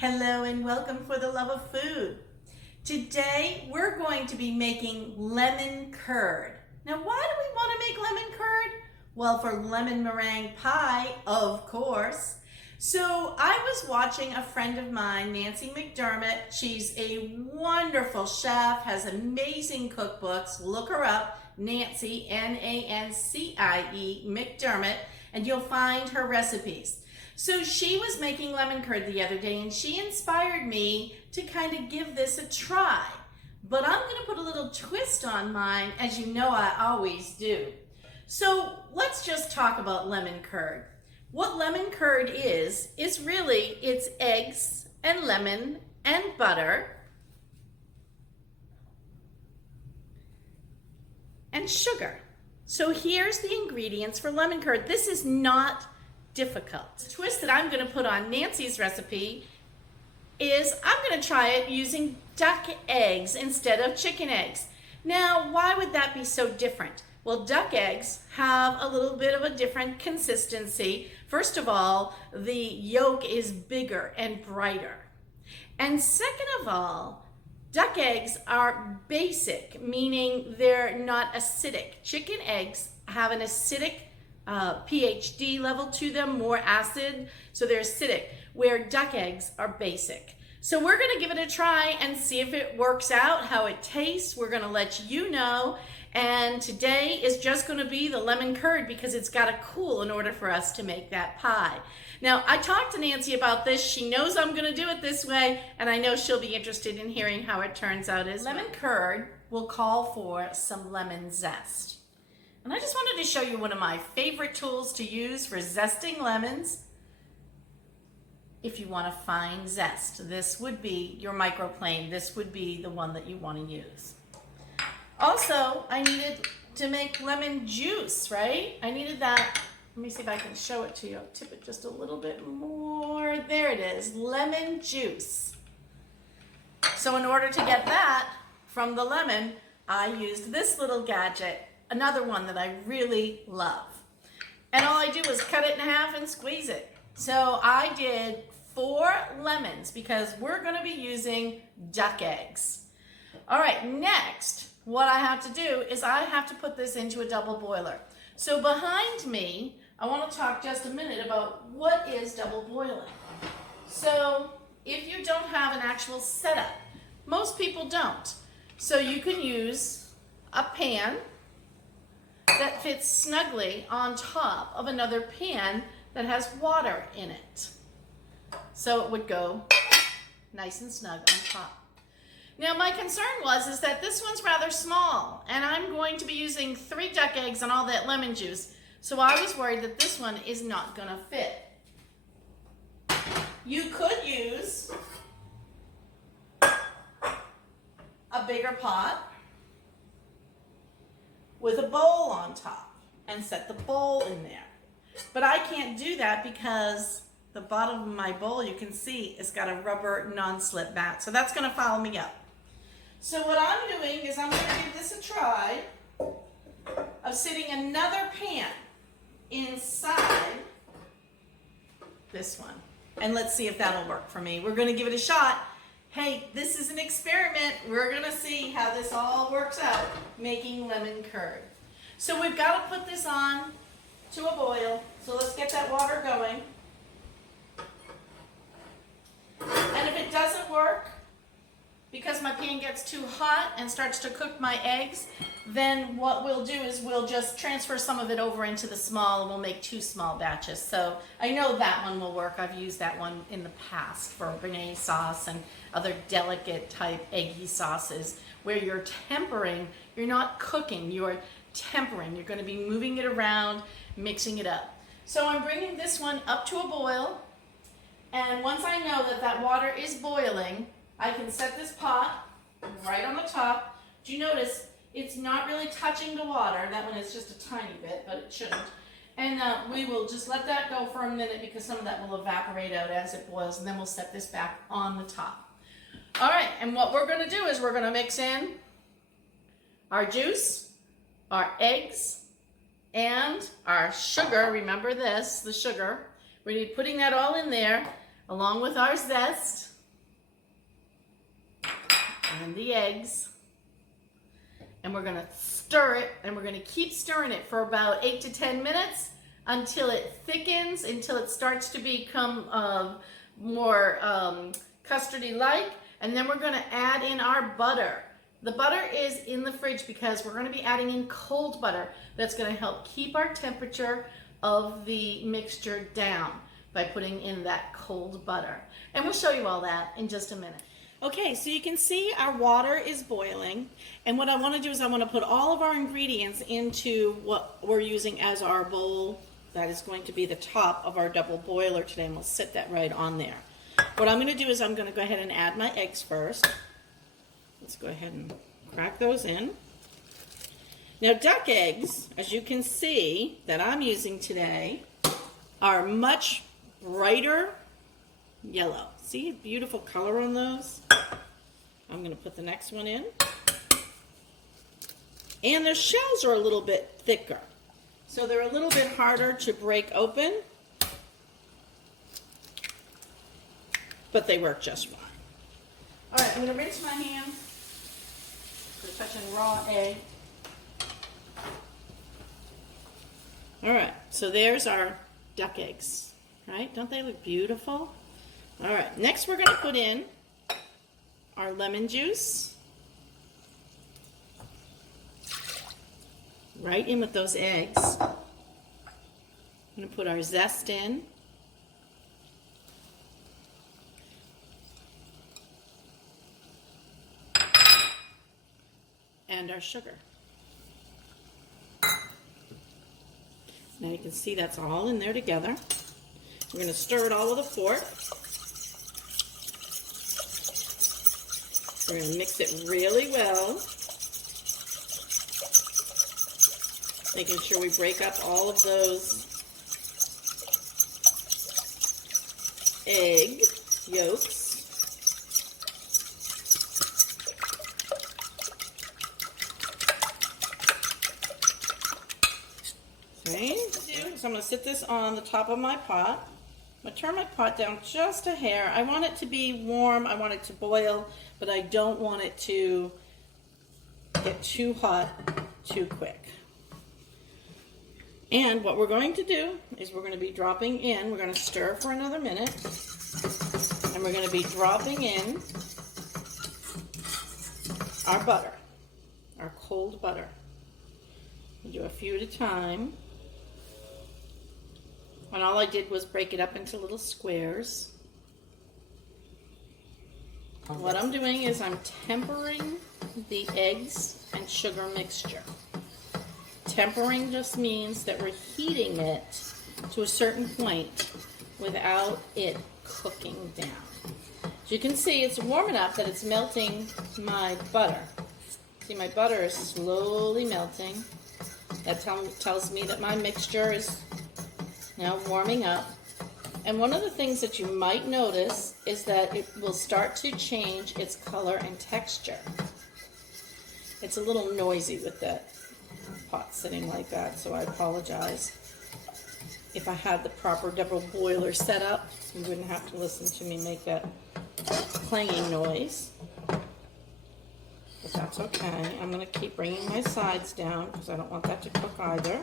Hello and welcome for the love of food. Today we're going to be making lemon curd. Now why do we want to make lemon curd? Well, for lemon meringue pie, of course. So I was watching a friend of mine, Nancy McDermott. She's a wonderful chef, has amazing cookbooks. Look her up, Nancy, Nancie McDermott, and you'll find her recipes. So she was making lemon curd the other day and she inspired me to kind of give this a try. But I'm going to put a little twist on mine, as you know I always do. So let's just talk about lemon curd. What lemon curd is really, it's eggs and lemon and butter and sugar. So here's the ingredients for lemon curd. This is not difficult. The twist that I'm going to put on Nancy's recipe is I'm going to try it using duck eggs instead of chicken eggs. Now, why would that be so different? Well, duck eggs have a little bit of a different consistency. First of all, the yolk is bigger and brighter. And second of all, duck eggs are basic, meaning they're not acidic. Chicken eggs have an acidic pH level to them, more acid, so they're acidic, where duck eggs are basic. So we're going to give it a try and see if it works out, how it tastes. We're going to let you know. And today is just going to be the lemon curd because it's got to cool in order for us to make that pie. Now, I talked to Nancy about this. She knows I'm going to do it this way, and I know she'll be interested in hearing how it turns out as well. Lemon curd will call for some lemon zest. And I just wanted to show you one of my favorite tools to use for zesting lemons. If you want a fine zest, this would be your microplane. This would be the one that you want to use. Also, I needed to make lemon juice, right? I needed that. Let me see if I can show it to you. I'll tip it just a little bit more. There it is, lemon juice. So in order to get that from the lemon, I used this little gadget. Another one that I really love. And all I do is cut it in half and squeeze it. So I did 4 lemons because we're going to be using duck eggs. All right, next, what I have to do is I have to put this into a double boiler. So behind me, I want to talk just a minute about what is double boiling. So if you don't have an actual setup, most people don't. So you can use a pan that fits snugly on top of another pan that has water in it. So it would go nice and snug on top. Now my concern is that this one's rather small and I'm going to be using 3 duck eggs and all that lemon juice. So I was worried that this one is not going to fit. You could use a bigger pot with a bowl on top and set the bowl in there. But I can't do that because the bottom of my bowl, you can see, it's got a rubber non-slip mat. So that's going to foul me up. So what I'm doing is I'm going to give this a try of sitting another pan inside this one. And let's see if that'll work for me. We're going to give it a shot. Hey, this is an experiment. We're going to see how this all works out, making lemon curd. So we've got to put this on to a boil. So let's get that water going. And if it doesn't work, because my pan gets too hot and starts to cook my eggs, then what we'll do is we'll just transfer some of it over into the small and we'll make 2 small batches. So I know that one will work. I've used that one in the past for béarnaise sauce and other delicate type eggy sauces where you're tempering, you're not cooking, you're tempering. You're going to be moving it around, mixing it up. So I'm bringing this one up to a boil, and once I know that that water is boiling, I can set this pot right on the top. Do you notice it's not really touching the water? That one is just a tiny bit, but it shouldn't. And we will just let that go for a minute because some of that will evaporate out as it boils, and then we'll set this back on the top. All right, and what we're going to do is we're going to mix in our juice, our eggs, and our sugar. Remember this, the sugar. We're putting that all in there. along with our zest and the eggs. And we're gonna stir it, and we're gonna keep stirring it for about 8 to 10 minutes until it thickens, until it starts to become more custardy-like. And then we're gonna add in our butter. The butter is in the fridge because we're gonna be adding in cold butter. That's gonna help keep our temperature of the mixture down by putting in that cold butter. And we'll show you all that in just a minute. Okay, so you can see our water is boiling, and what I want to do is I want to put all of our ingredients into what we're using as our bowl. That is going to be the top of our double boiler today, and we'll set that right on there. What I'm going to do is I'm going to go ahead and add my eggs first. Let's go ahead and crack those in. Now, duck eggs, as you can see, that I'm using today, are much brighter yellow. See, beautiful color on those. I'm going to put the next one in. And their shells are a little bit thicker, so they're a little bit harder to break open, but they work just fine. All right, I'm going to rinse my hands for touching raw egg. All right, so there's our duck eggs, right? Don't they look beautiful? All right, next we're going to put in our lemon juice. Right in with those eggs. I'm going to put our zest in. And our sugar. Now you can see that's all in there together. We're going to stir it all with a fork. We're going to mix it really well, making sure we break up all of those egg yolks. Okay, so I'm going to sit this on the top of my pot. I'm going to turn my pot down just a hair. I want it to be warm, I want it to boil, but I don't want it to get too hot too quick. And what we're going to do is we're going to be dropping in, we're going to stir for another minute, and we're going to be dropping in our butter, our cold butter. We'll do a few at a time. And all I did was break it up into little squares. What I'm doing is I'm tempering the eggs and sugar mixture. Tempering just means that we're heating it to a certain point without it cooking down. As you can see, it's warm enough that it's melting my butter. See, my butter is slowly melting. That tells me that my mixture is now warming up. And one of the things that you might notice is that it will start to change its color and texture. It's a little noisy with that pot sitting like that, so I apologize. If I had the proper double boiler set up, you wouldn't have to listen to me make that clanging noise. But that's okay. I'm going to keep bringing my sides down because I don't want that to cook either.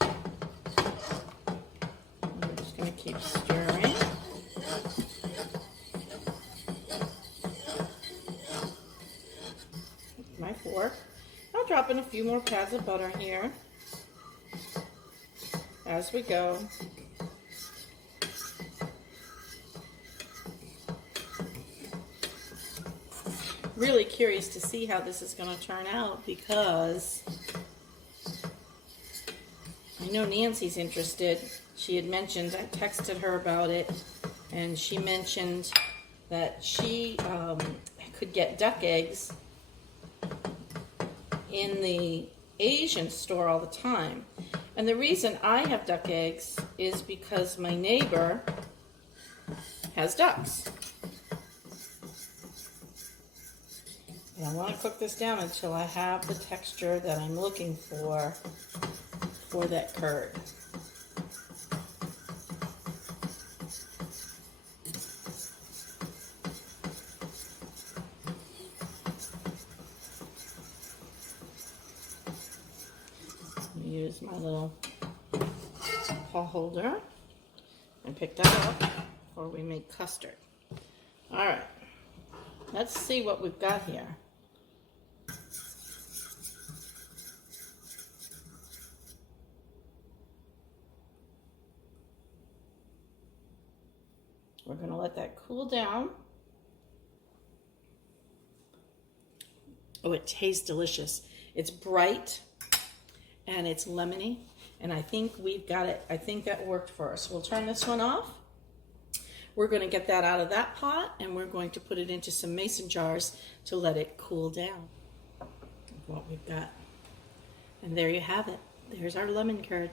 I'm just going to keep stirring. My fork. I'll drop in a few more pads of butter here as we go. Really curious to see how this is going to turn out because I know Nancy's interested. She had mentioned, I texted her about it, and she mentioned that she could get duck eggs in the Asian store all the time. And the reason I have duck eggs is because my neighbor has ducks. And I want to cook this down until I have the texture that I'm looking for that curd. use my little paw holder and pick that up before we make custard. All right, let's see what we've got here. We're going to let that cool down. Oh, it tastes delicious. It's bright and it's lemony, and I think we've got it. I think that worked for us. We'll turn this one off. We're going to get that out of that pot, and we're going to put it into some mason jars to let it cool down. What we've got. And there you have it. There's our lemon curd.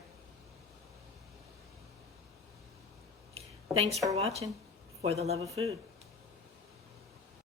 Thanks for watching For the Love of Food.